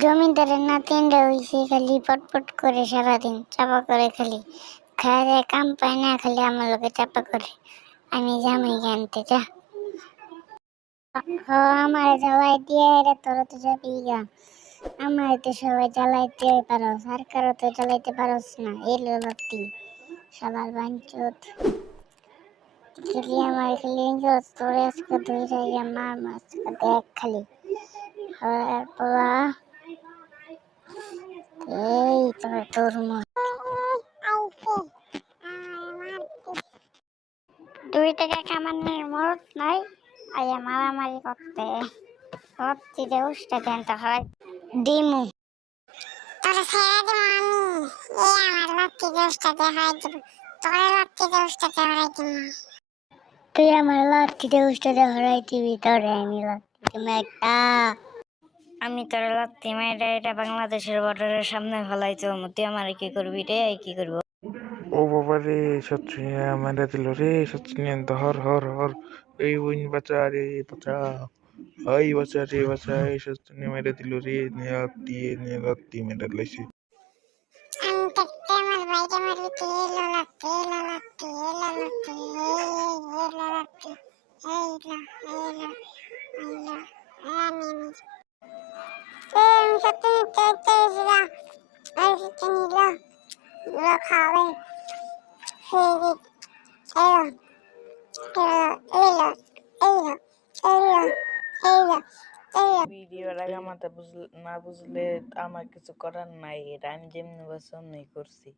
জমিদারের নাতিনরা হইছে খালি পটপট করে সারাদিন চাপা করে খালি খায় দেয় কাম পায় না খালি আমার লোকে চাপা করে আমি জামাই আনতে যা আমার জ্বালাই দিয়ে রে তোরা তো যাবি গা আমার তো সবাই জ্বালাইতে পারো সরকারও তো জ্বালাইতে পারোস না এলো লোকটি সবার বাঞ্চত খালি আমার খালি তোরে আজকে ধুই যাইয়া মার আজকে দেখ খালি পোলা এই তোর টাকা কামানোর মরদ নাই আয়া মারামারি করতে সত্যি যে উষ্টা দেন তো হয় ডিমু তোরা ছেড়ে দিব আমি আমার লক্ষ্মী দোষটা দেখাই দিব তোর লক্ষ্মী দোষটা দেখাই দিব তুই আমার লক্ষ্মী দোষটা দেখাই দিবি তোরে আমি লক্ষ্মী তুমি একটা আমি তোর লক্ষ্মী মেয়েটা এটা বাংলাদেশের বর্ডারের সামনে ফেলাইতে তুই আমার কি করবি রে কি করবো ও বাবা রে সচিনিয়া মেরে দিল রে সচিনিয়া ধর হর হর এই উইন বাঁচা রে বাঁচা হাই বাঁচা রে বাঁচা এই সচিনিয়া মেরে দিল রে নেয়ালাত্তি মেরে লাইছে ভিডিওর আগে মাথা না বুঝলে আমার কিছু করার নাই, এটা আমি যেমনি বলছি অমনি করছি।